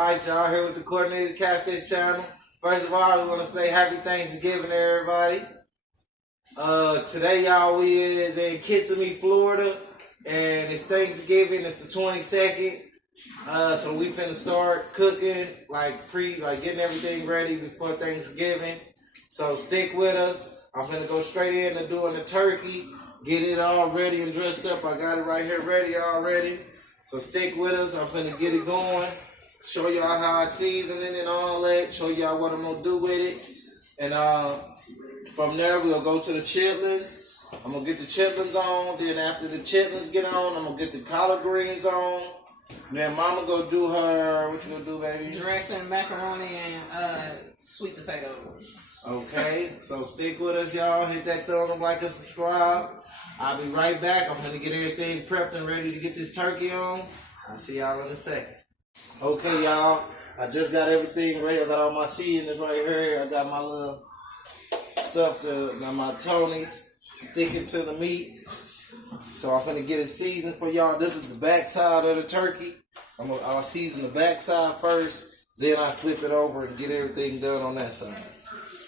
Alright, y'all, here with the Cornelius Catfish channel. First of all, we want to say happy Thanksgiving to everybody. Today, y'all, we is in Kissimmee, Florida, and it's Thanksgiving. It's the 22nd. So we finna start cooking, getting everything ready before Thanksgiving. So stick with us. I'm finna go straight into doing the turkey, get it all ready and dressed up. I got it right here ready already. So stick with us. I'm finna get it going. Show y'all how I season it and all that. Show y'all what I'm gonna do with it. And from there we'll go to the chitlins. I'm gonna get the chitlins on. Then after the chitlins get on, I'm gonna get the collard greens on. Then mama go do her, what you gonna do, baby? Dressing, macaroni, and sweet potatoes. Okay, so stick with us, y'all. Hit that thumb up, like and subscribe. I'll be right back. I'm gonna get everything prepped and ready to get this turkey on. I'll see y'all in a second. Okay, y'all. I just got everything ready. I got all my seasonings right here. I got my little stuff my Tony's sticking to the meat. So I'm finna get it seasoned for y'all. This is the back side of the turkey. I'll season the back side first. Then I flip it over and get everything done on that side.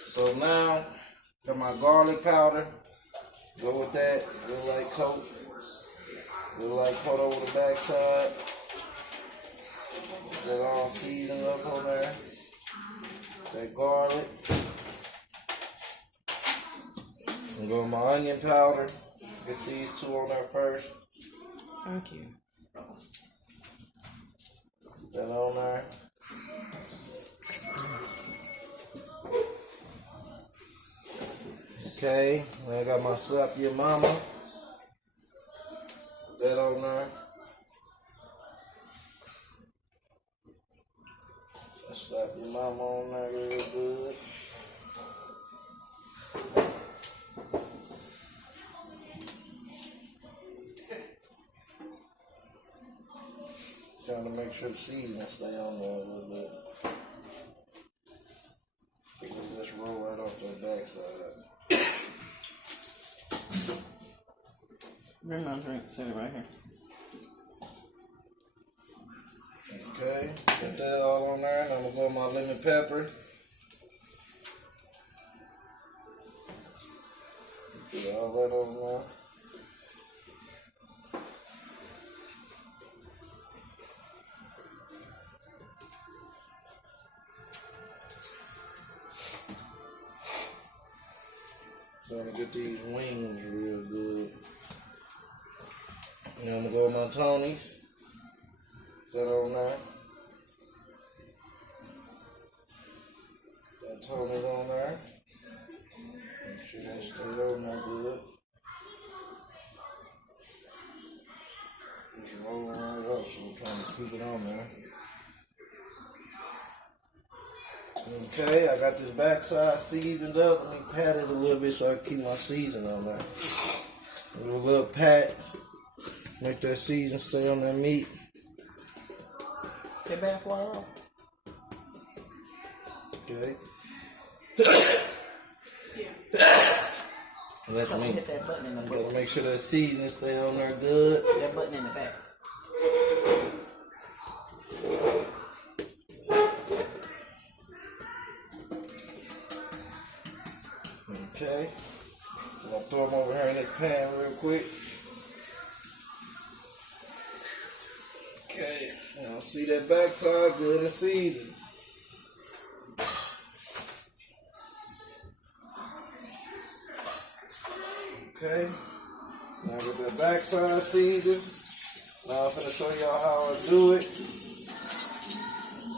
So now, got my garlic powder. Go with that. Little light coat over the back side. That all seasoned up on there. That garlic. I'm going with my onion powder. Get these two on there first. Thank you. Put that on there. Okay, now I got my slap your mama. Put that on there. Slap your mama on there real good. Trying to make sure the seasoning stay on there a little bit. Just roll right off that back side. Bring my drink, set it right here. Okay, put that all on there, and I'm gonna go with my lemon pepper. Put it all right over there. So I'm gonna get these wings real good. And I'm gonna go with my Tony's. Put that on there. That Tony's on there. Make sure that stays on there good. Just roll right up, so we're trying to keep it on there. Okay, I got this backside seasoned up. Let me pat it a little bit so I can keep my seasoning on there. Do a little pat. Make that season stay on that meat. Get back water off. Okay. Let me hit that button in the back. Gotta make sure that seasoning stay on there good. That button in the back. Okay. I'm gonna throw them over here in this pan real quick. Okay. Now see that backside good and seasoned. Okay. Now get that backside seasoned. Now I'm gonna show y'all how I do it.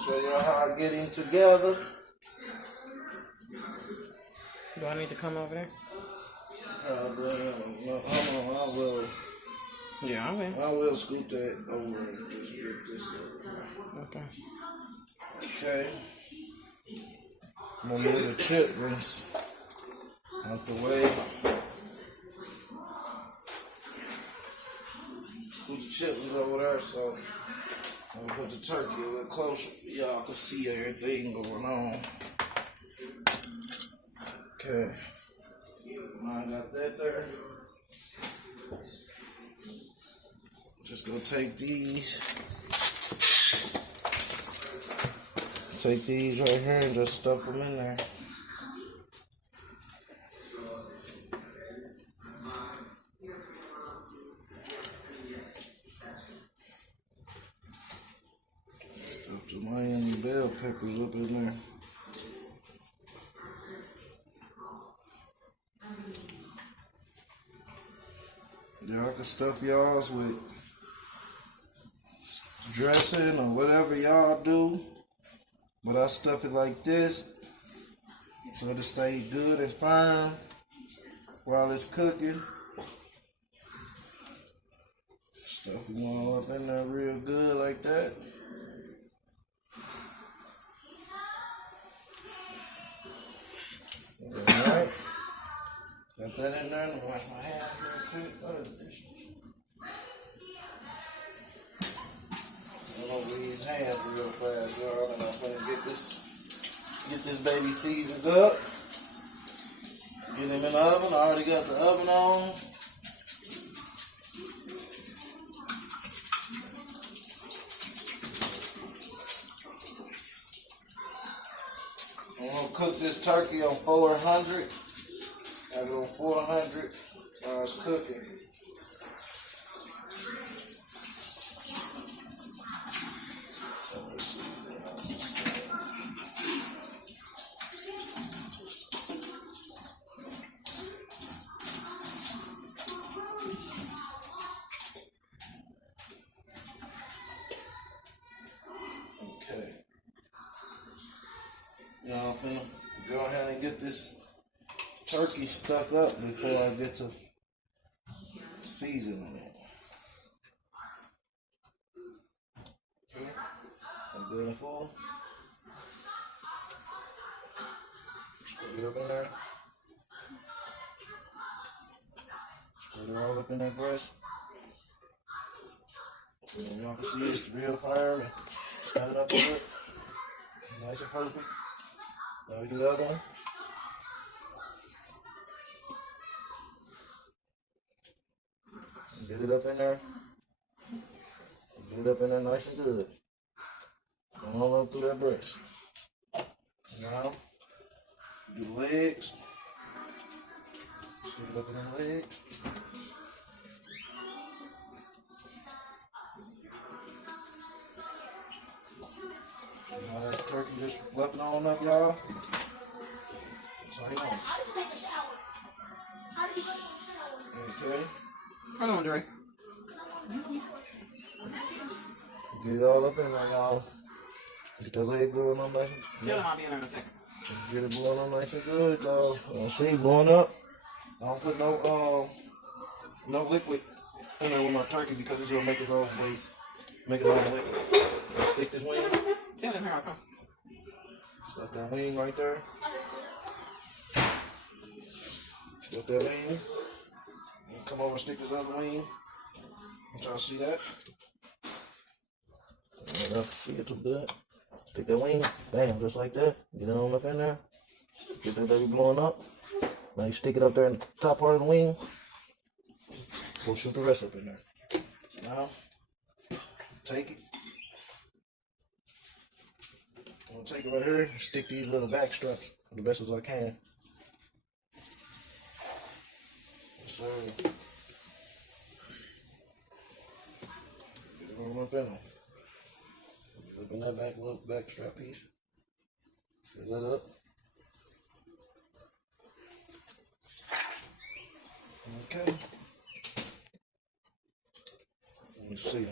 Show y'all how I get them together. Do I need to come over there? No, hold on, I will. Yeah, I'm in. I will scoop that over and just get this over. Okay. Okay. I'm gonna move the chitlins out the way. Put the chitlins over there, so I'm gonna put the turkey a little closer so y'all can see everything going on. Okay. Mine got that there. Just gonna take these. take these right here and just stuff them in there. Stuff the Miami bell peppers up in there. Y'all can stuff y'all's with dressing or whatever y'all do, but I stuff it like this so it'll stay good and firm while it's cooking. Stuff it all up in there real good like that. Alright, got that in there. Let me wash my hands real quick. I'm gonna leave these hands real fast, y'all, and I'm gonna get this baby seasoned up. Get him in the oven. I already got the oven on. I'm gonna cook this turkey on 400. I go on 400 while it's cooking. Now I'm finna go ahead and get this turkey stuck up before I get to seasoning it. Okay, I'm doing it full. Put it up in there. Put it all up in that breast. And y'all can see it's real fire and stand up to it. Nice and perfect. Now we do the other one. Get it up in there. Get it up in there nice and good. All up through that breast. Now, do the legs. Stick it up in the legs. Now that turkey just fluffing on up, y'all. So you know. I just take a shower. How do you go to the shower? Okay. Hold on, Dre. Get it all up in there, y'all. Get that leg blowing up nice and Tell him I'll be in there in a second. get it blowing up nice and good, y'all. See, blowing up. I don't put no liquid in there with my turkey because it's gonna make it all waste. Make it all liquid. Let's stick this wing. Tell him here I come. Stuff that wing right there. Stuff that wing. And come over and stick this other wing. Want y'all to see that? I don't see it too good. Stick that wing. Bam, just like that. Get it on up in there. Get that baby blowing up. Now you stick it up there in the top part of the wing. We'll shoot the rest up in there. Now, take it. I'm gonna take it right here and stick these little back straps the best as I can. Yes, sir. Get it on up in there. Up in that back strap piece. Fill it up. Okay. Let me see.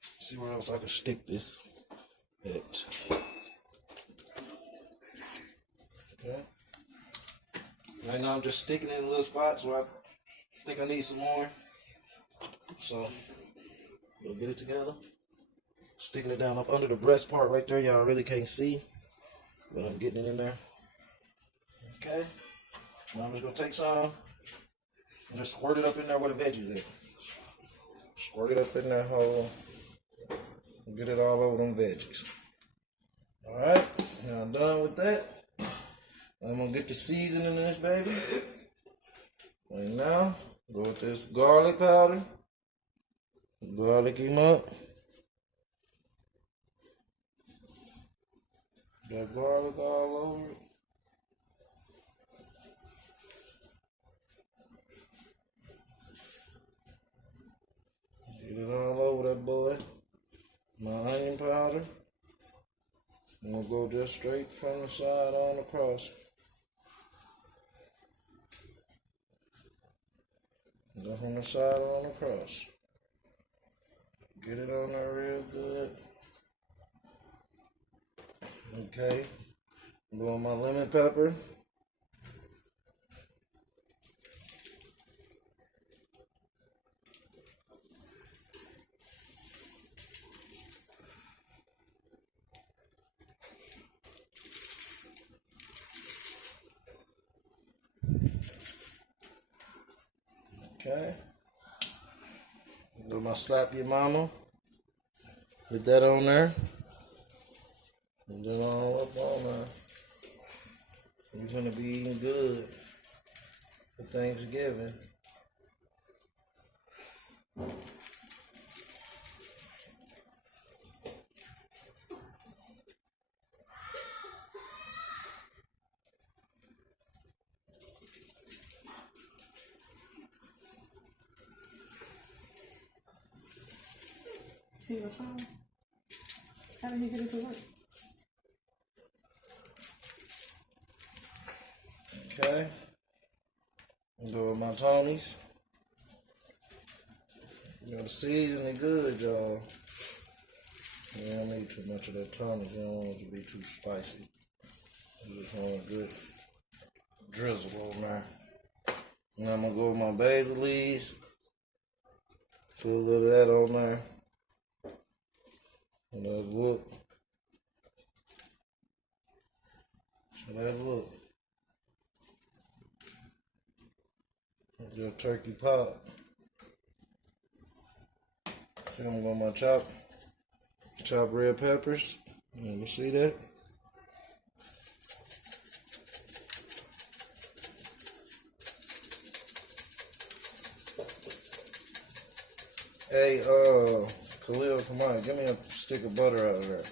See where else I can stick this at. Okay. Right now I'm just sticking it in a little spot, so I think I need some more. So we'll get it together. Sticking it down up under the breast part right there. Y'all really can't see, but I'm getting it in there. Okay. Now I'm just gonna take some and just squirt it up in there where the veggies at. Squirt it up in that hole. Get it all over them veggies. Alright, now I'm done with that. I'm gonna get the seasoning in this baby. Right now, go with this garlic powder. Garlic him up. Got garlic all over it. Get it all over that boy. My onion powder. I'm gonna go just straight from the side on across. Go from the side on across. Get it on there real good. Okay. Go on my lemon pepper. Okay. Do my slap your mama. Put that on there. And then all up on there. You're gonna be eating good for Thanksgiving. He was home. How did he get it to work? Okay. I'm doing my Tonys. You gotta season it good, y'all. You don't need too much of that Tony. You don't want it to be too spicy. You just want a good drizzle on there. And I'm gonna go with my basil leaves. Put a little of that on there. And let's look. So let's look. Your turkey pot. See, I'm going to chop red peppers. You see that? Hey, Khalil, come on, give me a stick of butter out of there.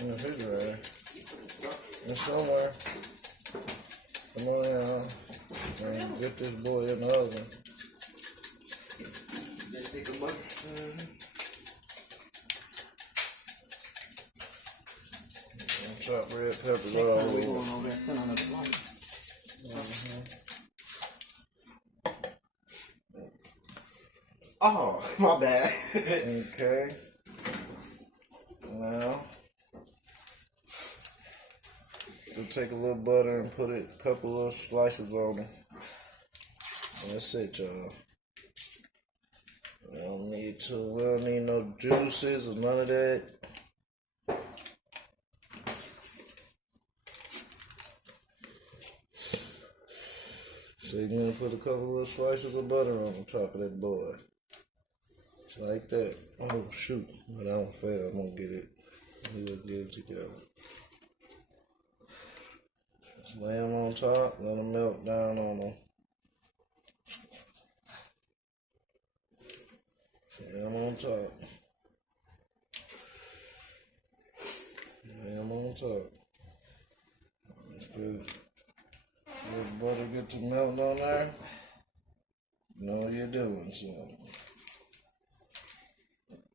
In the refrigerator. It's somewhere. Come on now. And get this boy in the oven. Just stick of butter. Chop red peppers Next all time we over. going over there, send on the light. Oh, my bad. Okay. Now, we'll take a little butter and put a couple little slices on it. That's it, y'all. We don't need no juices or none of that. So you're gonna put a couple little slices of butter on the top of that boy. Just like that. Oh shoot, but I don't fail. I'm gonna get it. We'll get it together. Just lay them on top, let them melt down on them. Lay them on top. Lay them on top. Good. Let butter get to melting on there. You know what you're doing, son.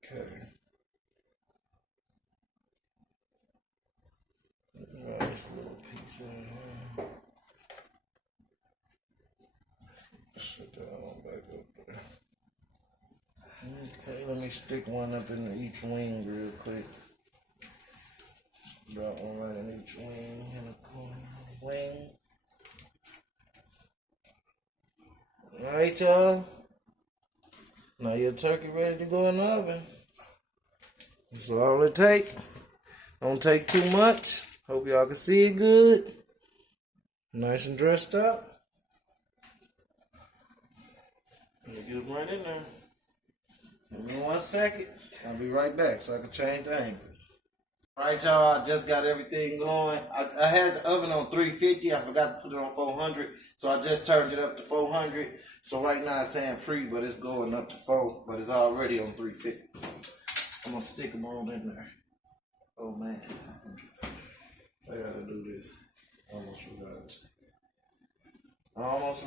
Okay. Right, this little piece right here. Set that on back up there. Okay, let me stick one up in each wing real quick. Just drop one right in each wing in the corner of the wing. Alright, y'all. Now your turkey ready to go in the oven. That's all it take. Don't take too much. Hope y'all can see it good. Nice and dressed up. Let me get it right in there. Give me 1 second. I'll be right back so I can change the angle. Alright, y'all, I just got everything going. I had the oven on 350. I forgot to put it on 400. So I just turned it up to 400. So right now it's saying pre, but it's going up to 4. But it's already on 350. So I'm going to stick them all in there. Oh man, I gotta do this. Almost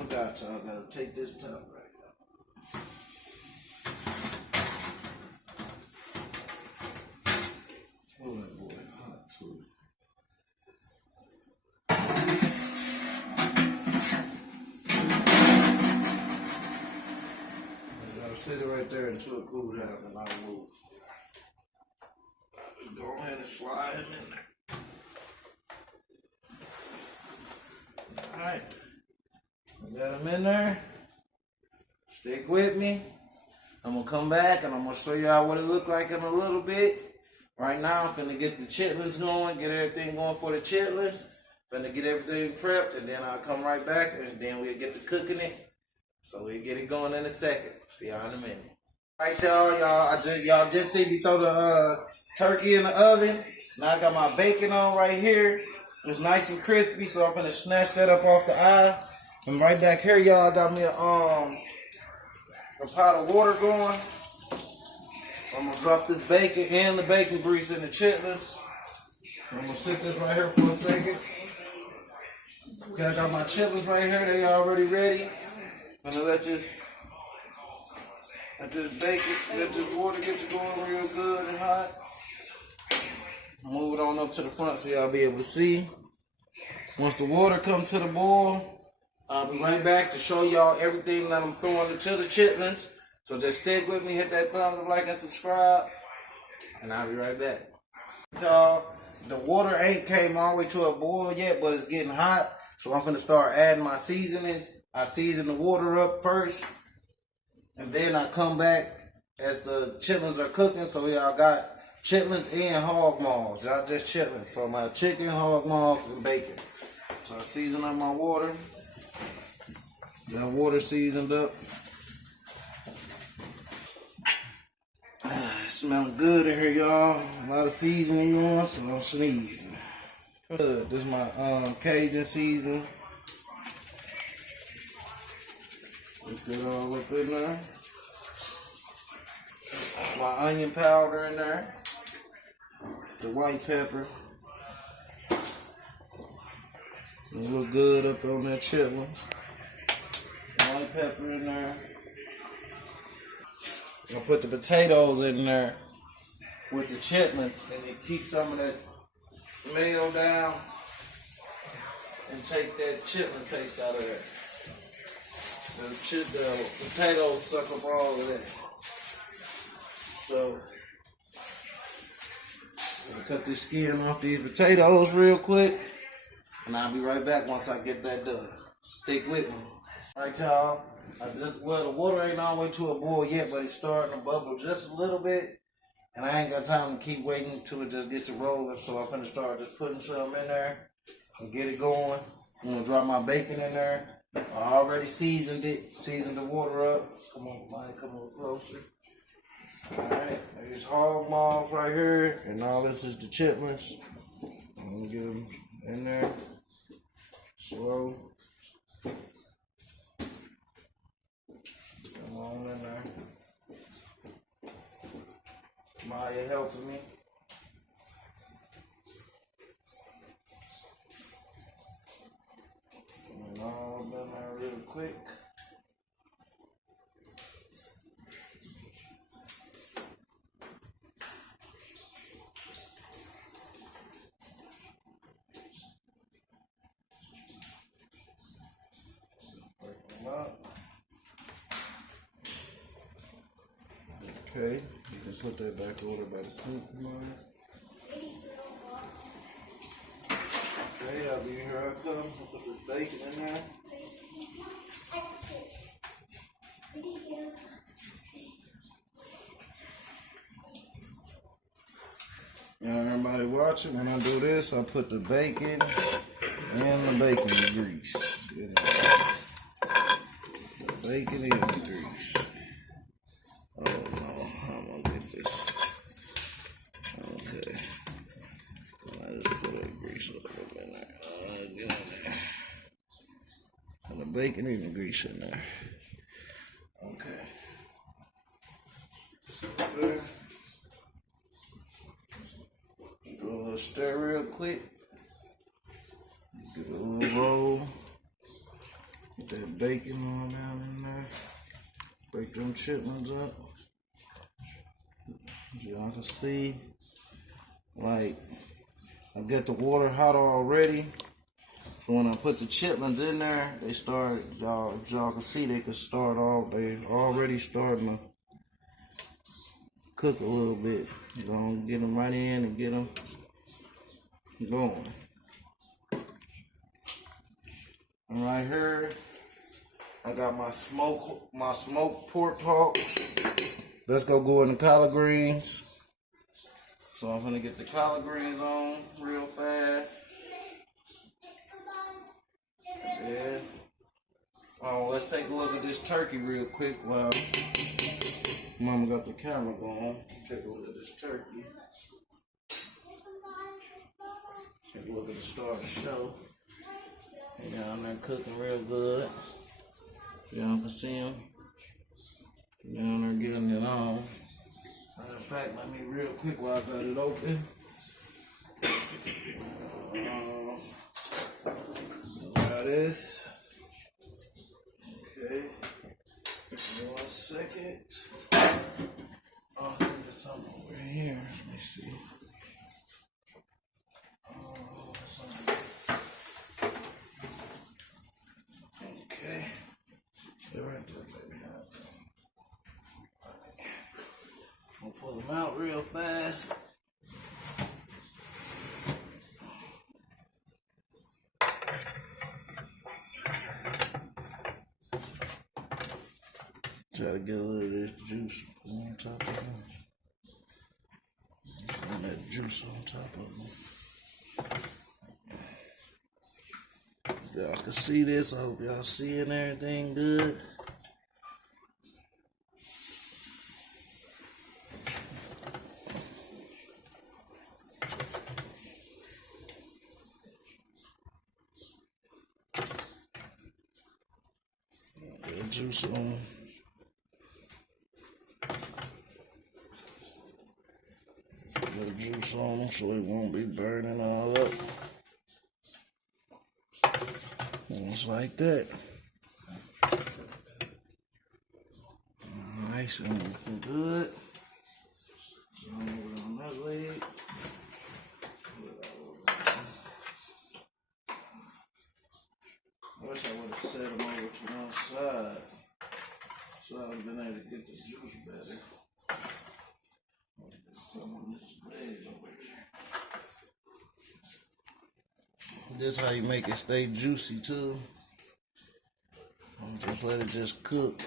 forgot. Y'all. Gotta take this top right out. Oh that boy, hot too. I'll sit it right there until it cools down and I'll move. Just go ahead and slide him in there. Alright. I got him in there. Stick with me. I'm gonna come back and I'm gonna show y'all what it look like in a little bit. Right now I'm finna get the chitlins going, get everything going for the chitlins. Finna get everything prepped and then I'll come right back and then we'll get to cooking it. So we'll get it going in a second. See y'all in a minute. Alright y'all just see me throw the turkey in the oven. Now I got my bacon on right here. It's nice and crispy, so I'm gonna snatch that up off the eye. And right back here, y'all, I got me a pot of water going. I'm gonna drop this bacon and the bacon grease in the chitlins. I'm gonna sit this right here for a second. Okay, I got my chitlins right here, they already ready. I'm gonna let this bacon, let this water get you going real good and hot. Move it on up to the front so y'all be able to see. Once the water comes to the boil, I'll be right back to show y'all everything that I'm throwing into the chitlins. So just stick with me, hit that thumbs up, like, and subscribe, and I'll be right back. Y'all, the water ain't came all the way to a boil yet, but it's getting hot. So I'm gonna start adding my seasonings. I season the water up first, and then I come back as the chitlins are cooking. So y'all got chitlins and hog maws, not just chitlins. So my chicken, hog maws, and bacon. So I season up my water. Got water seasoned up. Smelling good in here, y'all. A lot of seasoning on, so I'm sneezing. Good. This is my Cajun season. Put that all up in there. My onion powder in there. The white pepper. It look good up on that chitlins. White pepper in there. I'm gonna put the potatoes in there with the chitlins, and it keeps some of that smell down and take that chitlin taste out of there. The potatoes suck up all of that. So I'm gonna cut this skin off these potatoes real quick, and I'll be right back once I get that done. Stick with me. Alright y'all, the water ain't all the way to a boil yet, but it's starting to bubble just a little bit. And I ain't got time to keep waiting until it just gets to rolling, so I'm gonna start just putting some in there and get it going. I'm gonna drop my bacon in there. I already seasoned the water up. Come on, Mike, come on closer. Alright, there's hog maws right here, and all this is the chitlins. I'm gonna get them in there. Slow. Come on in there. Maya helping me. And all in there real quick. Break them up. Okay, you can put that back over by the sink. Okay, I'll be here. I come. I'll put the bacon in there. Now everybody watching, when I do this, I put the bacon and the bacon grease. The bacon and the grease. Oh no, I'm gonna get this. Okay. I just put that grease up in there. Get in there. And the bacon and the grease in there. Okay. There. Do little stir real quick. Get a little roll. Get that bacon on down in there. Break them chitlins up. As y'all can see, like, I got the water hot already. So when I put the chitlins in there, they start, y'all can see, they can start off, they already starting to cook a little bit. Gonna get them right in and get them going. And right here, I got my smoked pork chops. Let's go in the collard greens. So I'm gonna get the collard greens on real fast. Yeah. Oh, let's take a look at this turkey real quick while Mama got the camera going. Take a look at this turkey. Take a look at the start of the show. They down there cooking real good. Y'all can see them. Down there getting it on. Matter of fact, let me real quick while I got it open. Got this. Okay. Give me 1 second. Oh, I think there's something over here. Let me see. Okay. Stay right there, baby. I'm gonna pull them out real fast. Try to get a little of this juice on top of them. Some of that juice on top of them. Y'all can see this. I hope y'all seeing everything good. That juice on. Put juice on them so it won't be burning all up. Just like that. Nice and good. On that leg. I wish I would have set them over to one side so I would have been able to get the juice better. Some on this leg over here. This how you make it stay juicy too. And just let it just cook.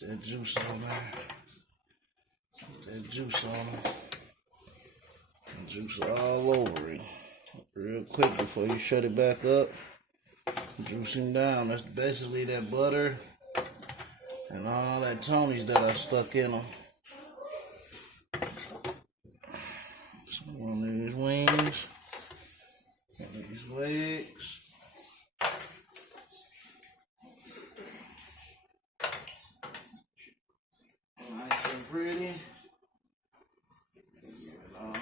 That juice on there. That juice on it. And juice all over it. Real quick before you shut it back up. Juicing down. That's basically that butter and all that Tony's that I stuck in them. One of these wings. One of these legs. Nice and pretty. Get it all.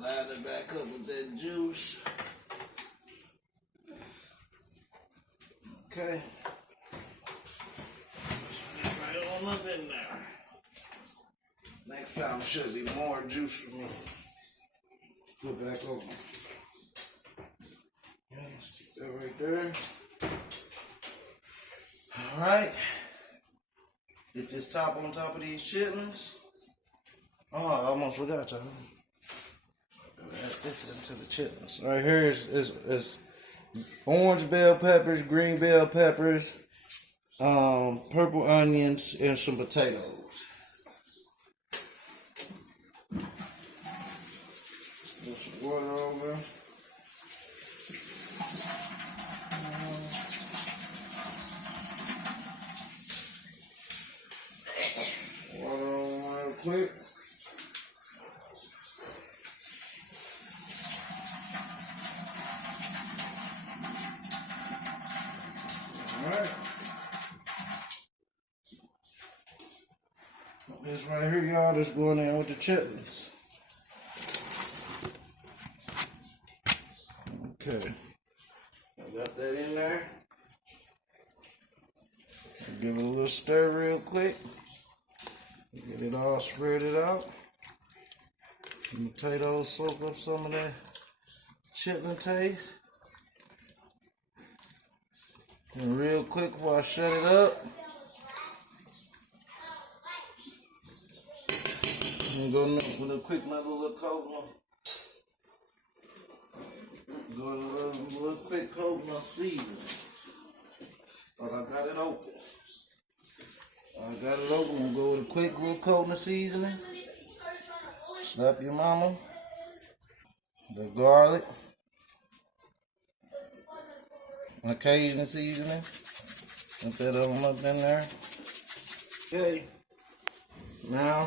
Line it back up with that juice. Okay. Right on up in there. Next time should be more juice for me. Put back over. Yeah, stick that right there. Alright. Get this top on top of these chitlins. Oh, I almost forgot y'all. Add this into the chitlins. Right here is orange bell peppers, green bell peppers, purple onions, and some potatoes. Put some water over. Water on real quick. Alright. This right here, y'all, just going in with the chitlins. Okay. I got that in there. Give it a little stir real quick. Get it all spread it out. The potatoes soak up some of that chitlin taste. And real quick before I shut it up, I'm gonna go with a quick little coconut. Go with a little quick coconut seasoning. But I got it open. I'm gonna go with a quick little coconut seasoning. Slap your mama. The garlic. Occasion seasoning. Put that on up in there. Okay. Now,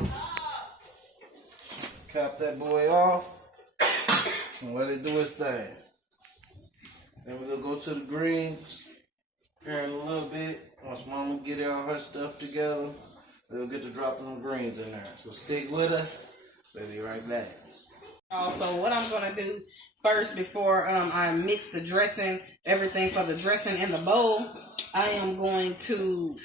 cap that boy off and let it do its thing. Then we're gonna go to the greens here in a little bit. Once mama get all her stuff together, we'll get to drop them greens in there. So stick with us. We'll be right back. Also, what I'm gonna do first, before I mix the dressing, everything for the dressing in the bowl, I am going to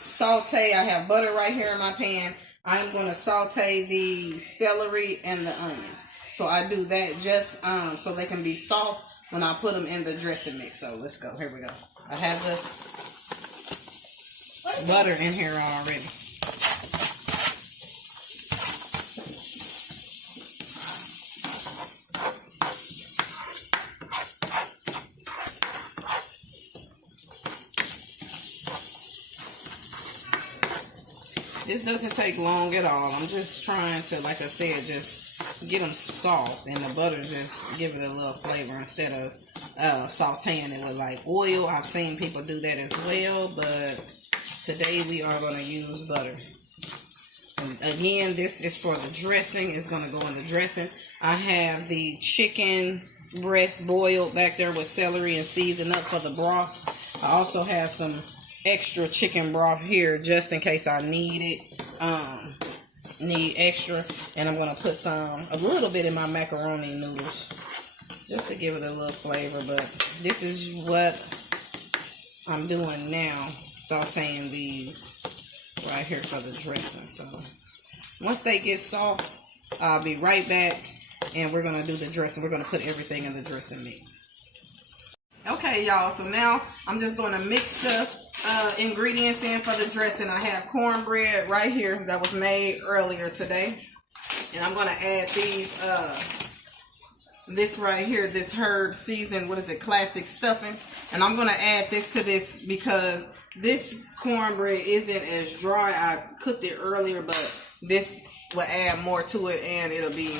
saute. I have butter right here in my pan. I'm going to saute the celery and the onions. So I do that just so they can be soft when I put them in the dressing mix. So let's go. Here we go. I have the butter in here already. This doesn't take long at all. I'm just trying to, like I said, just get them soft, and the butter just give it a little flavor instead of sauteing it with like oil. I've seen people do that as well, but today we are going to use butter. And again, this is for the dressing. It's going to go in the dressing. I have the chicken breast boiled back there with celery and seasoned up for the broth. I also have some extra chicken broth here just in case I need it. Need extra, and I'm gonna put a little bit in my macaroni noodles just to give it a little flavor. But this is what I'm doing now, sauteing these right here for the dressing. So once they get soft, I'll be right back, and we're gonna do the dressing. We're gonna put everything in the dressing mix. Okay, y'all, so now I'm just going to mix the ingredients in for the dressing. I have cornbread right here that was made earlier today. And I'm going to add these, this right here, this herb seasoned, classic stuffing. And I'm going to add this to this because this cornbread isn't as dry. I cooked it earlier, but this will add more to it, and it'll be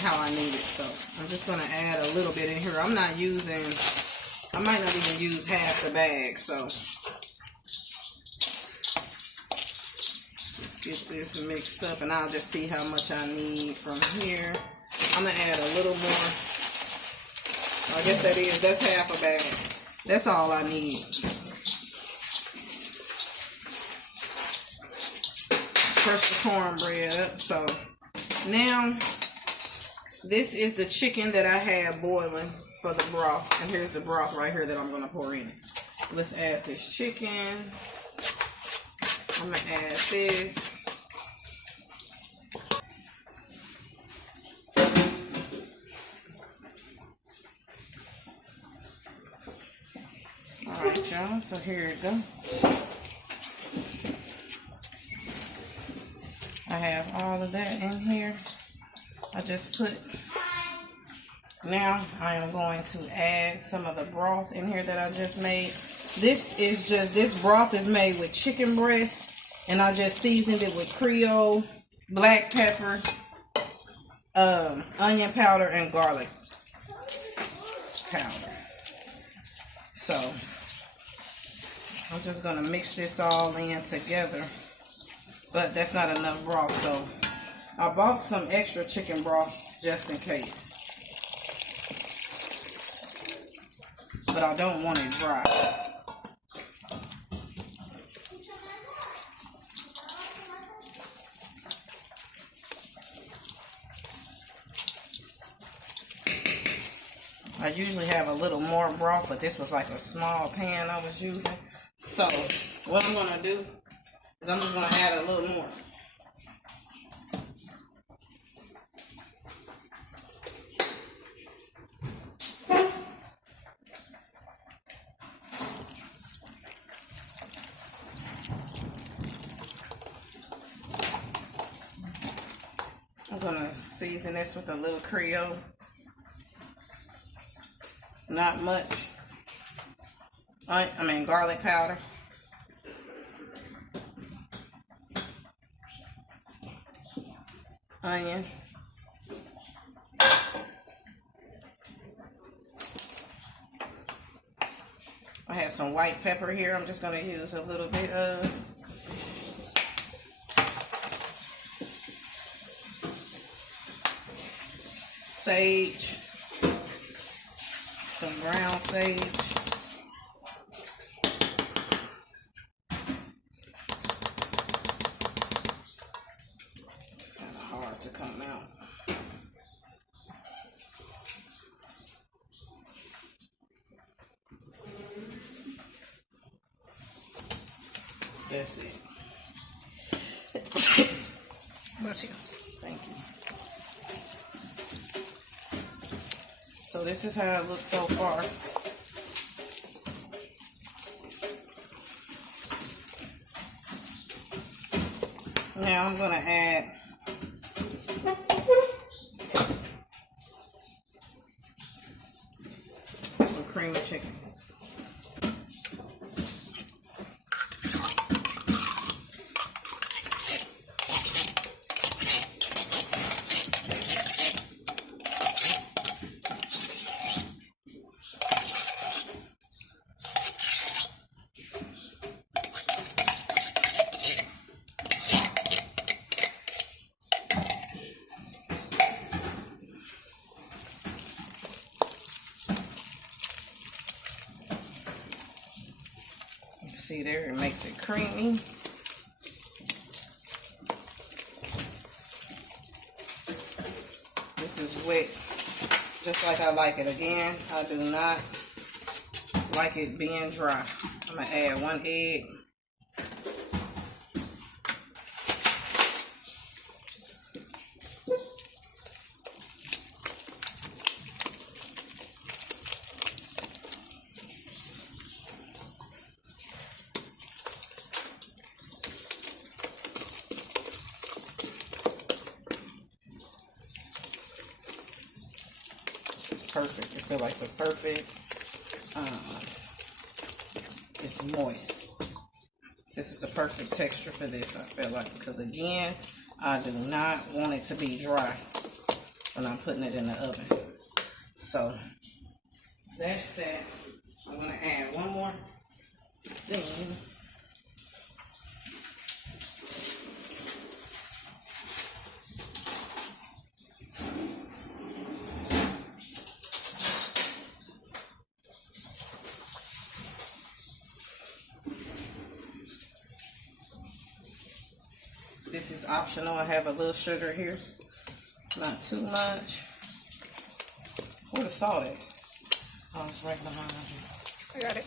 how I need it. So I'm just going to add a little bit in here. I might not even use half the bag. So let's get this mixed up, and I'll just see how much I need from here. I'm going to add a little more. I guess that's half a bag. That's all I need. Crush the cornbread up. So now this is the chicken that I have boiling for the broth. And here's the broth right here that I'm going to pour in it. Let's add this chicken. I'm going to add this. Alright, y'all. So here it goes. I have all of that in here. I just put. Now I am going to add some of the broth in here that I just made. This broth is made with chicken breast, and I just seasoned it with Creole, black pepper, onion powder, and garlic powder. So I'm just gonna mix this all in together, but that's not enough broth, so I bought some extra chicken broth just in case. But I don't want it dry. I usually have a little more broth, but this was like a small pan I was using. So what I'm going to do is I'm just going to add a little more. I'm going to season this with a little Creole. Not much. I mean garlic powder. Onion. I have some white pepper here. I'm just going to use a little bit of. Sage. Some ground sage. It's kind of hard to come out. That's it. Bless you. Thank you. So this is how it looks so far. Now I'm going to add some cream of chicken. See there, it makes it creamy. This is wet, just like I like it. Again, I do not like it being dry. I'm gonna add 1 egg. Perfect. I feel like the perfect. It's moist. This is the perfect texture for this. I feel like, because again, I do not want it to be dry when I'm putting it in the oven. So that's that. I'm gonna add one more thing. This is optional. I have a little sugar here. Not too much. Where the salt at? Oh, it's right behind you. I got it.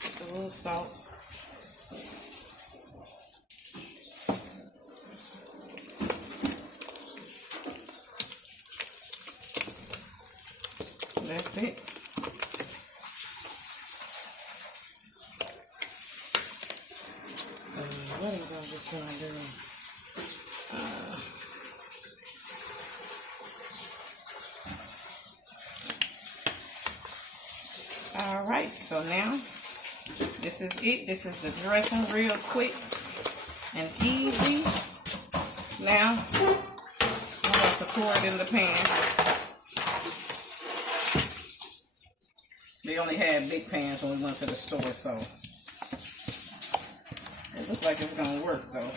Just a little salt. That's it. What is I just gonna do? All right, so now this is it. This is the dressing, real quick and easy. Now I'm going to pour it in the pan. We only had big pans when we went to the store, so it looks like it's gonna work though.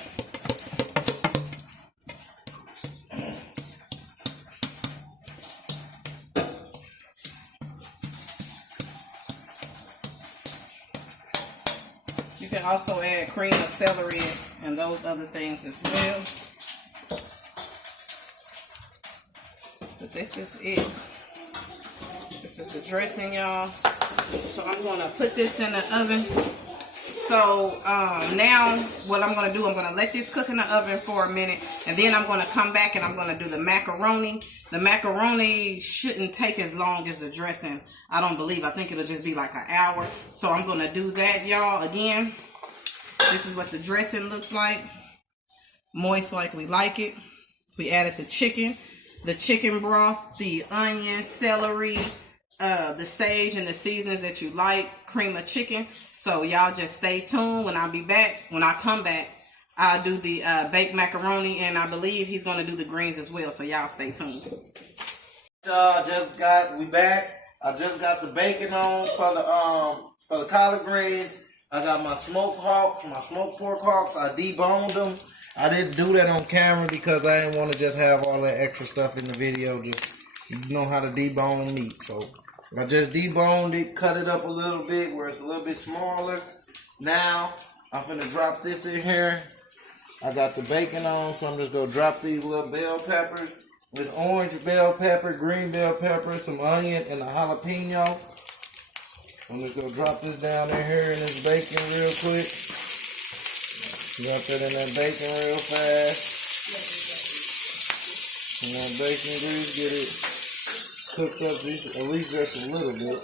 You can also add cream of celery and those other things as well. But this is it. This is the dressing, y'all. So I'm gonna put this in the oven. So now what I'm gonna do, I'm gonna let this cook in the oven for a minute, and then I'm gonna come back and I'm gonna do the macaroni. The macaroni shouldn't take as long as the dressing. I don't believe. I think it'll just be like an hour. So I'm gonna do that, y'all. Again, this is what the dressing looks like. Moist like we like it. We added the chicken broth, the onion, celery, the sage, and the seasonings that you like, cream of chicken. So y'all just stay tuned. When I come back, I'll do the baked macaroni, and I believe he's gonna do the greens as well. So y'all stay tuned. We back. I just got the bacon on for the collard greens. I got my smoked pork hawks. I deboned them. I didn't do that on camera because I didn't want to just have all that extra stuff in the video. Just, you know how to debone meat. So I just deboned it, cut it up a little bit where it's a little bit smaller. Now I'm finna drop this in here. I got the bacon on, so I'm just gonna drop these little bell peppers. There's orange bell pepper, green bell pepper, some onion, and a jalapeno. I'm just gonna drop this down in here in this bacon real quick. Drop that in that bacon real fast. And that bacon grease, get it cooked up at least just a little bit.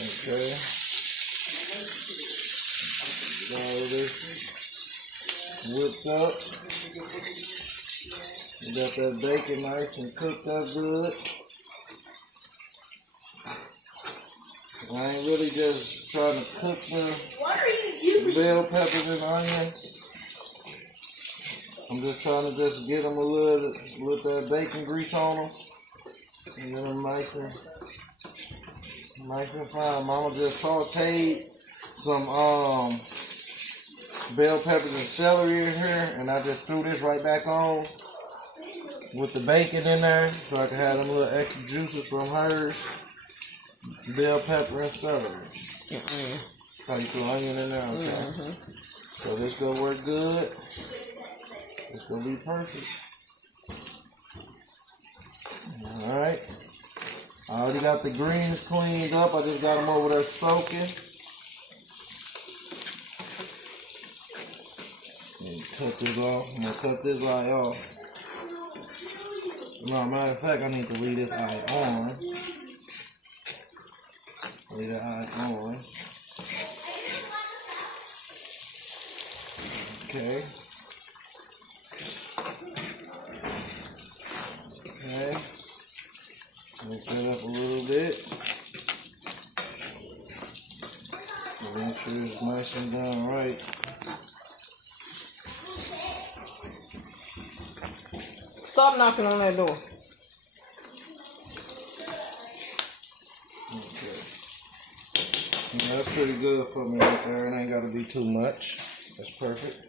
Okay. All this whipped up. We got that bacon nice and cooked up good. I ain't really just trying to cook the bell peppers and onions. I'm just trying to just get them a little with that bacon grease on them. And then them nice and fine. Mama just sauteed some bell peppers and celery in here, and I just threw this right back on with the bacon in there so I can have them little extra juices from hers. Bell pepper and celery. So you put onion in there, okay. So this gonna work good. It's gonna be perfect. Alright. I already got the greens cleaned up. I just got them over there soaking. Cut this off. I'm gonna cut this eye off. No, matter of fact, I need to leave this eye on. Leave that eye on. Okay. Okay. Mix that up a little bit. Make sure it's nice and done right. Stop knocking on that door. Okay. Yeah, that's pretty good for me right there. It ain't got to be too much. That's perfect.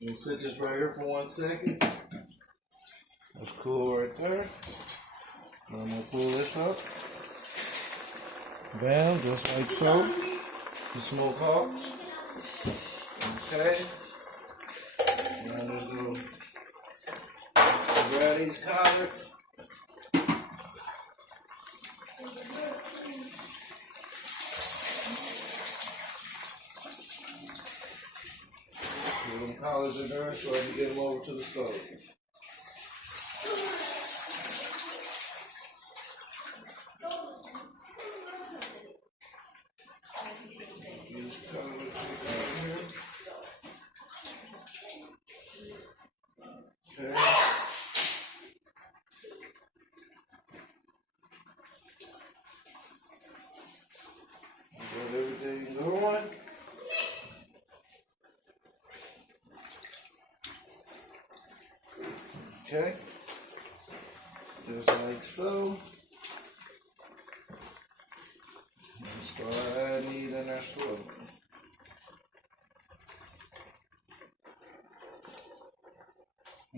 You can sit this right here for 1 second. That's cool right there. Now I'm going to pull this up. Bam, just like so. The smoke hawks. Okay. Now let's go grab these collards. Put them collards in there so I can get them over to the stove. These collards right here. Okay. Got everything going. Okay. Just like so. Let's start adding these in there slowly.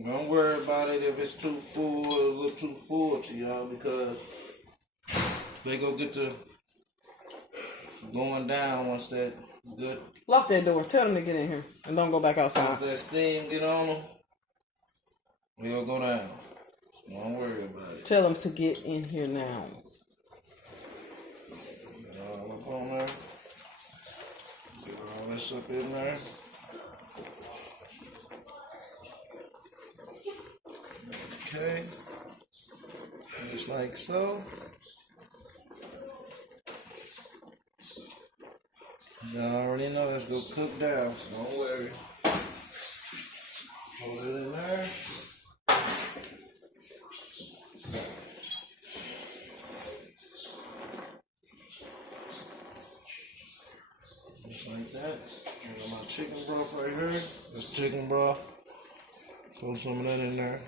Don't worry about it if it's too full or look too full to y'all, because they go get to going down once that good. Lock that door. Tell them to get in here and don't go back outside. Once that steam get on them, we'll go down. Don't worry about it. Tell them to get in here now. Get all up on there. Get all this up in there. Okay. Just like so. You already know it's gonna cook down, so don't worry. Hold it in there. Just like that. I got my chicken broth right here. This chicken broth. Throw some of that in there.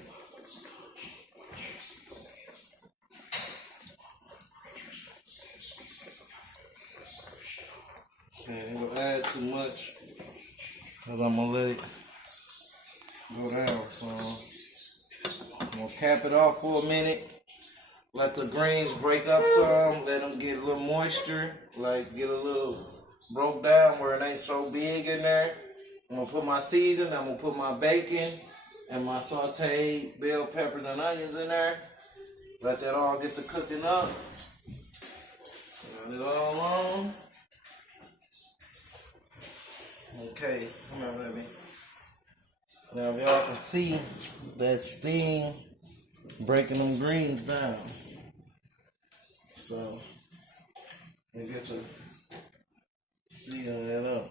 And it will add too much because I'm gonna let it go down. So I'm gonna cap it off for a minute. Let the greens break up some. Let them get a little moisture, like get a little broke down where it ain't so big in there. I'm gonna put my seasoning. I'm gonna put my bacon and my sauteed bell peppers and onions in there. Let that all get to cooking up. Turn it all on. Okay, come on, baby. Now, if y'all can see that steam breaking them greens down. So, you get to season that up.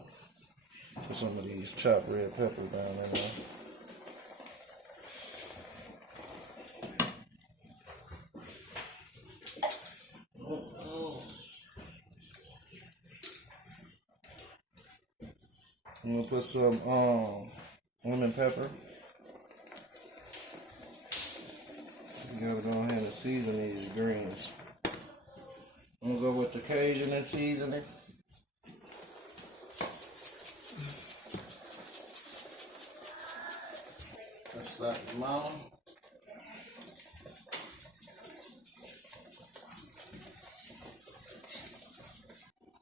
Put some of these chopped red peppers down in there. I'm gonna put some lemon pepper. You gotta go ahead and season these greens. I'm gonna go with the Cajun and seasoning. Just like the mama.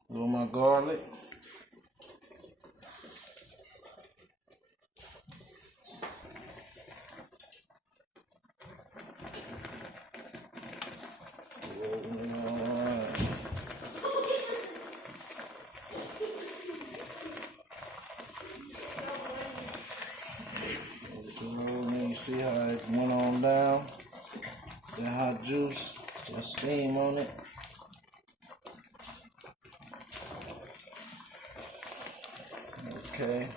A little my garlic. See how it went on down? That hot juice, that steam on it. Okay.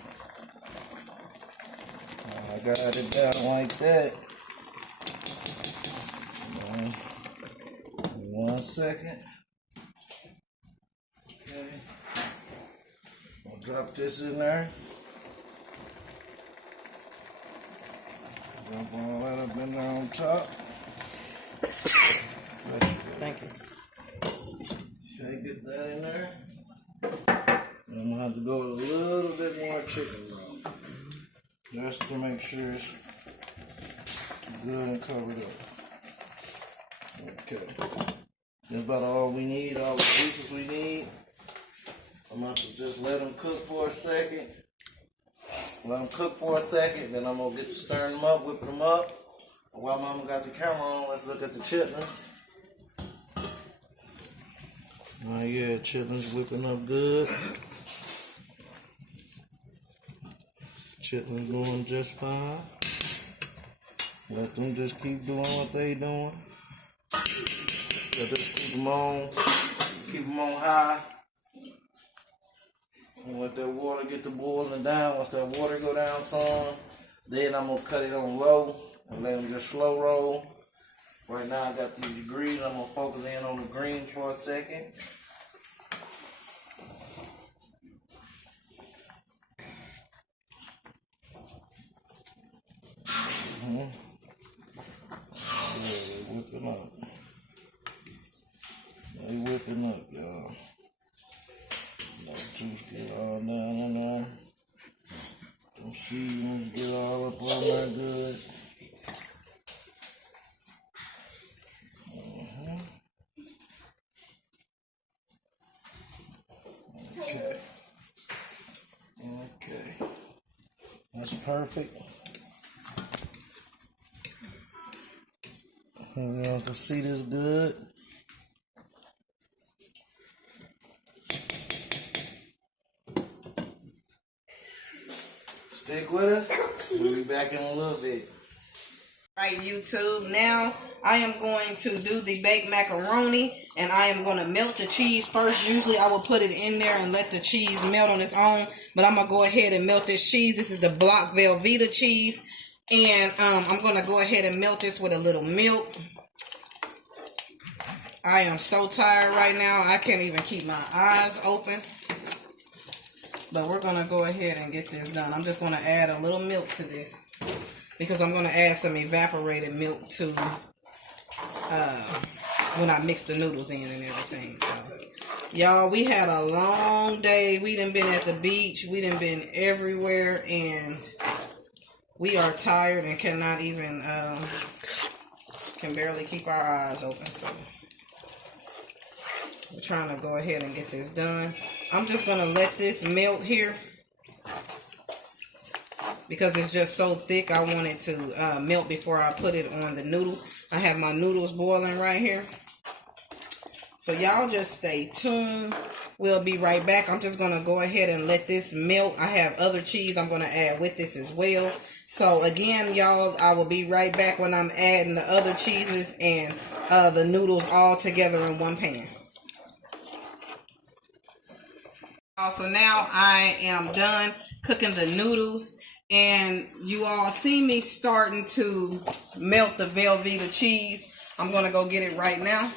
I got it down like that. 1 second. Okay. I'll drop this in there. Dump all that up in there on top. Thank you. Okay, get that in there. And I'm gonna have to go with a little bit more chicken broth, just to make sure it's good and covered up. Okay. That's about all we need, all the pieces we need. I'm going to just let them cook for a second. Let them cook for a second, then I'm going to get to stirring them up, whip them up. While Mama got the camera on, let's look at the chitlins. Oh yeah, chitlins whipping up good. Chitlins going just fine. Let them just keep doing what they doing. Just keep them on high. And let that water get to boiling down. Once that water go down some, then I'm gonna cut it on low and let them just slow roll. Right now I got these greens. I'm gonna focus in on the greens for a second. Yeah, they whipping up. They whipping up, y'all. That juice get all down in there. Them seasonings get all up on there good. perfect. And y'all can see this good. Stick with us. We'll be back in a little bit. Right, YouTube. Now I am going to do the baked macaroni, and I am going to melt the cheese first. Usually I will put it in there and let the cheese melt on its own, but I'm going to go ahead and melt this cheese. This is the block Velveeta cheese, and I'm going to go ahead and melt this with a little milk. I am so tired right now. I can't even keep my eyes open. But we're going to go ahead and get this done. I'm just going to add a little milk to this, because I'm going to add some evaporated milk to when I mix the noodles in and everything. So, y'all, we had a long day. We done been at the beach. We done been everywhere, and we are tired and cannot even, can barely keep our eyes open. So, we're trying to go ahead and get this done. I'm just going to let this melt here, because it's just so thick. I want it to melt before I put it on the noodles. I have my noodles boiling right here. So y'all just stay tuned. We'll be right back. I'm just going to go ahead and let this melt. I have other cheese I'm going to add with this as well. So again, y'all, I will be right back when I'm adding the other cheeses and the noodles all together in one pan. So now I am done cooking the noodles, and you all see me starting to melt the Velveeta cheese. I'm going to go get it right now.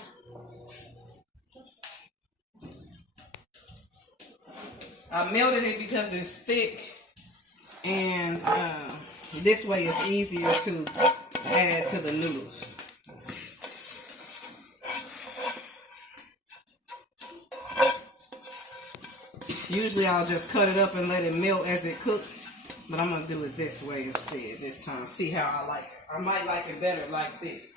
I melted it because it's thick, and this way it's easier to add to the noodles. Usually I'll just cut it up and let it melt as it cooks, but I'm going to do it this way instead this time. See how I like it. I might like it better like this.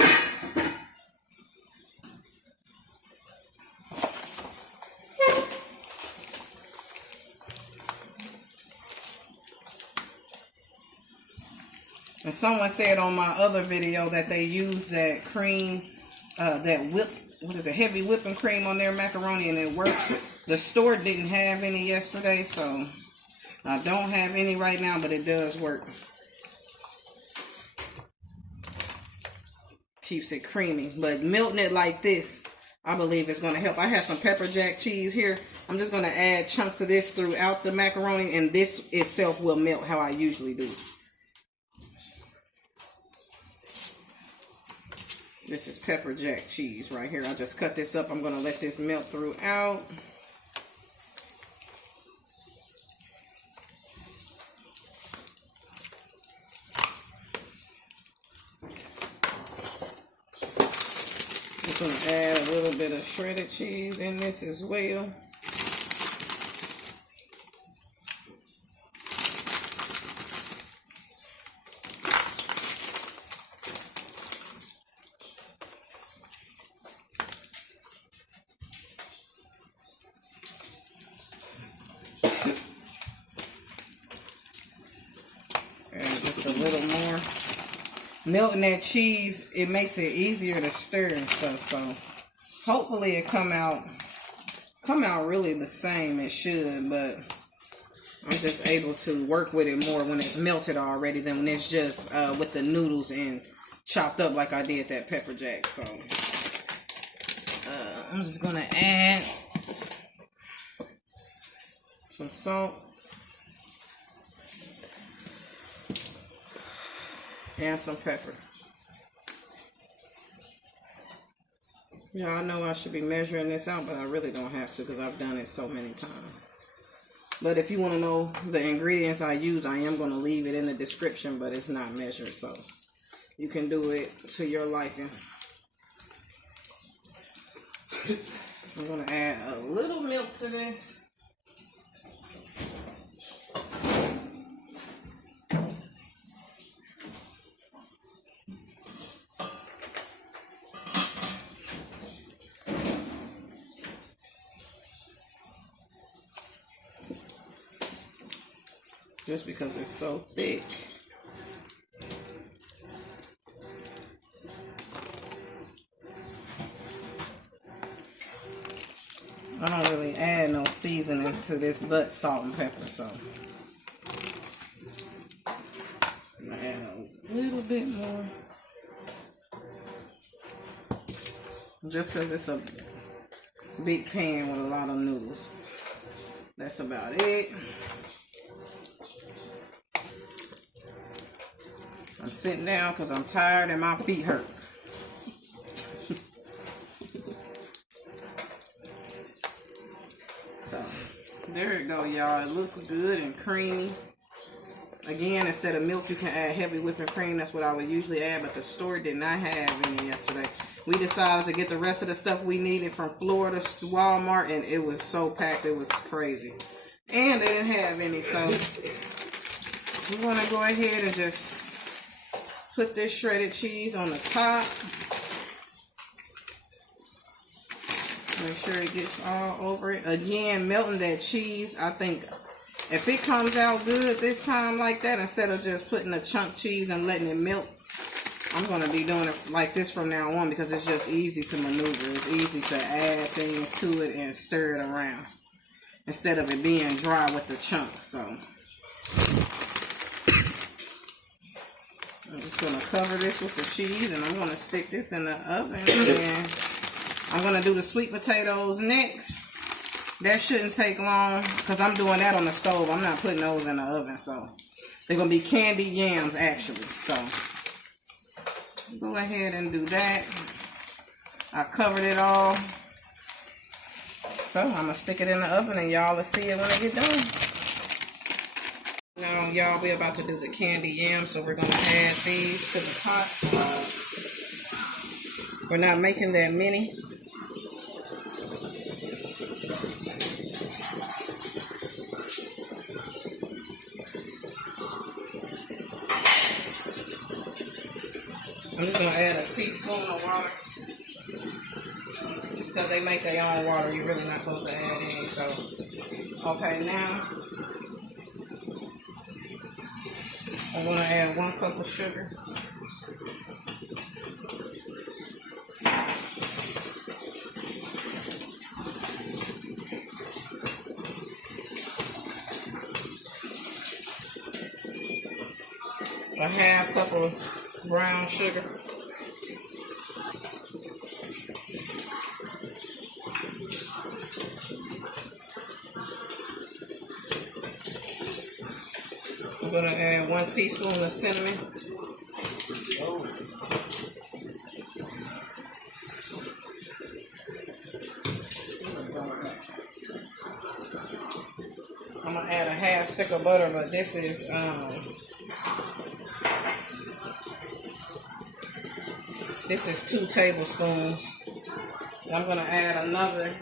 And someone said on my other video that they use that cream, that heavy whipping cream on their macaroni, and it worked. The store didn't have any yesterday, so I don't have any right now, but it does work. Keeps it creamy, but melting it like this, I believe it's going to help. I have some pepper jack cheese here. I'm just going to add chunks of this throughout the macaroni, and this itself will melt how I usually do it. This is pepper jack cheese right here. I just cut this up. I'm going to let this melt throughout. I'm going to add a little bit of shredded cheese in this as well. A little more. Melting that cheese, it makes it easier to stir and stuff, so hopefully it come out really the same. It should, but I'm just able to work with it more when it's melted already than when it's just with the noodles and chopped up like I did that pepper jack. So I'm just gonna add some salt and some pepper. Yeah, I know I should be measuring this out, but I really don't have to because I've done it so many times. But if you want to know the ingredients I use, I am going to leave it in the description, but it's not measured, so you can do it to your liking. I'm going to add a little milk to this. Just because it's so thick. I don't really add no seasoning to this but salt and pepper, so I'm gonna add a little bit more. Just because it's a big pan with a lot of noodles. That's about it. I'm sitting down because I'm tired and my feet hurt. So, there you go, y'all. It looks good and creamy. Again, instead of milk, you can add heavy whipping cream. That's what I would usually add, but the store did not have any yesterday. We decided to get the rest of the stuff we needed from Florida Walmart, and it was so packed, it was crazy. And they didn't have any, so we want to go ahead and just put this shredded cheese on the top. Make sure it gets all over it. Again, melting that cheese, I think if it comes out good this time like that, instead of just putting a chunk cheese and letting it melt, I'm going to be doing it like this from now on because it's just easy to maneuver. It's easy to add things to it and stir it around instead of it being dry with the chunks. So I'm just going to cover this with the cheese and I'm going to stick this in the oven. And I'm going to do the sweet potatoes next. That shouldn't take long because I'm doing that on the stove. I'm not putting those in the oven. So they're going to be candied yams actually. So go ahead and do that. I covered it all. So I'm going to stick it in the oven and y'all will see it when I get done. Now y'all, we're about to do the candied yams. So we're going to add these to the pot. We're not making that many. I'm just going to add a teaspoon of water because they make their own water. You're really not supposed to add any. So, okay, now I'm going to add 1 cup of sugar. A half cup of brown sugar. I'm going to add 1 teaspoon of cinnamon. I'm going to add a half stick of butter, but this is this is 2 tablespoons. I'm going to add another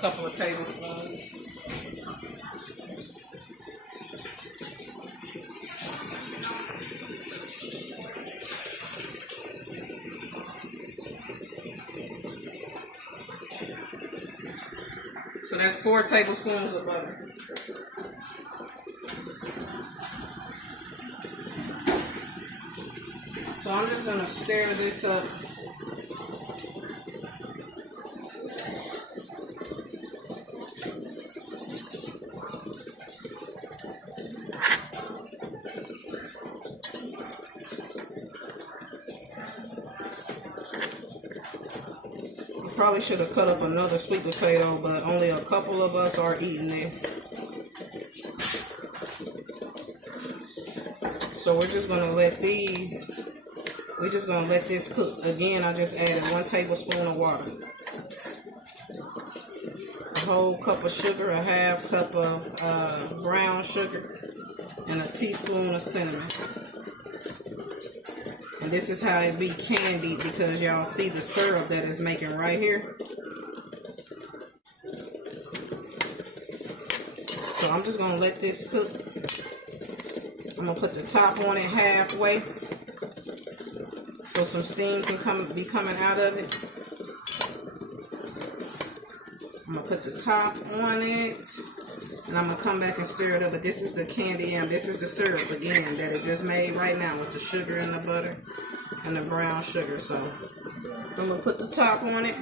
couple of tablespoons. So that's 4 tablespoons of butter. So I'm just going to stir this up. Probably should have cut up another sweet potato, but only a couple of us are eating this. So we're just gonna let this cook. Again, I just added 1 tablespoon of water, a whole cup of sugar, a half cup of brown sugar, and a teaspoon of cinnamon. And this is how it be candied because y'all see the syrup that it's making right here. So I'm just going to let this cook. I'm going to put the top on it halfway so some steam can be coming out of it. I'm going to put the top on it. And I'm going to come back and stir it up. But this is the candy yam. This is the syrup, again, that it just made right now with the sugar and the butter and the brown sugar. So I'm going to put the top on it.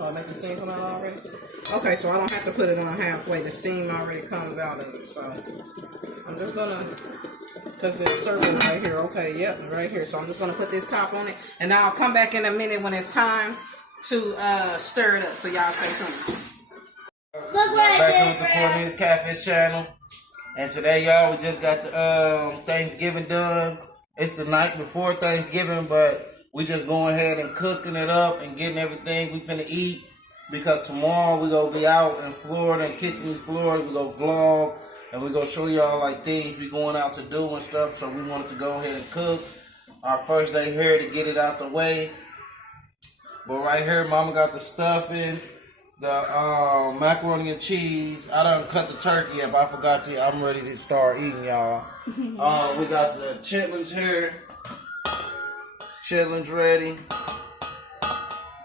Oh, I make the steam come out already? Okay, so I don't have to put it on halfway. The steam already comes out of it. So I'm just going to, because there's circle right here. Okay, yep, right here. So I'm just going to put this top on it. And now I'll come back in a minute when it's time to stir it up. So y'all stay tuned. Look what I Back did, on the Cornelius Catfish channel. And today, y'all, we just got the Thanksgiving done. It's the night before Thanksgiving, but we just going ahead and cooking it up and getting everything we finna eat. Because tomorrow we gonna be out in Florida, in Kissimmee, Florida. We gonna vlog and we gonna show y'all like things we going out to do and stuff. So we wanted to go ahead and cook our first day here to get it out the way. But right here, Mama got the stuffing, the macaroni and cheese. I done cut the turkey up. I forgot to. I'm ready to start eating, y'all. We got the chitlins here. Chitlins ready.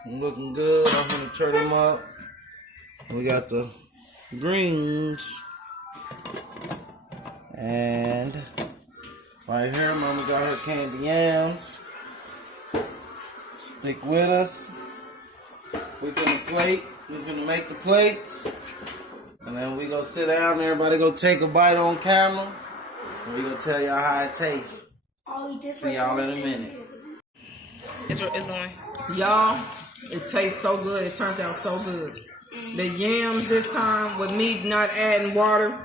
Looking good. I'm gonna turn them up. We got the greens. And right here, Mama got her candy yams. Stick with us. We finna plate. We finna make the plates. And then we gonna sit down and everybody gonna take a bite on camera. And we gonna tell y'all how it tastes. See y'all in a minute. It's going. Y'all, it tastes so good. It turned out so good. The yams this time, with me not adding water,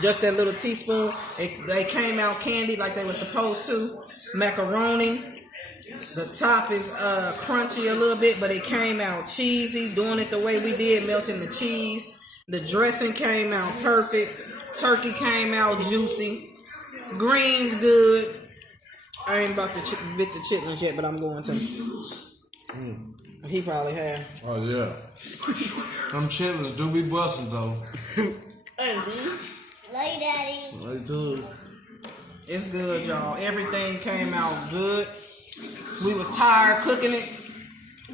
just that little teaspoon, they came out candied like they were supposed to. Macaroni. The top is crunchy a little bit, but it came out cheesy. Doing it the way we did, melting the cheese. The dressing came out perfect. Turkey came out juicy. Greens good. I ain't about to bit the chitlins yet, but I'm going to. He probably had. Oh yeah. Them chitlins do be busting though. Love you, Daddy. Love you too. It's good, y'all. Everything came out good. We was tired cooking it.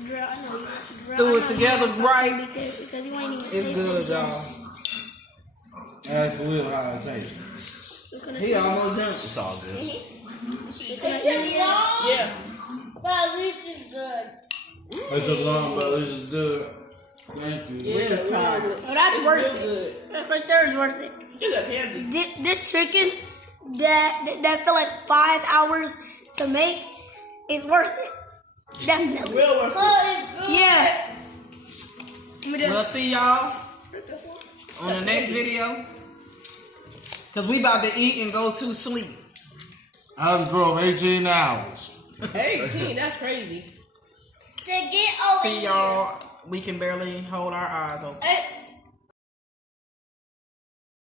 Girl, I know you. Threw it together right. Because you ain't even It's good, y'all. Ask Will how it tastes. He almost done. It's all good. It took long. Yeah. But at least it's good. It took long, but at least it's good. Thank you. We was tired. Oh, that's worth it. That right there is worth it. This chicken that felt like 5 hours to make is worth it. Definitely. Real worth it. Yeah. We'll see y'all on the next video. Because we about to eat and go to sleep. I done drove 18 hours. 18, that's crazy. To get over See y'all. We can barely hold our eyes open. here.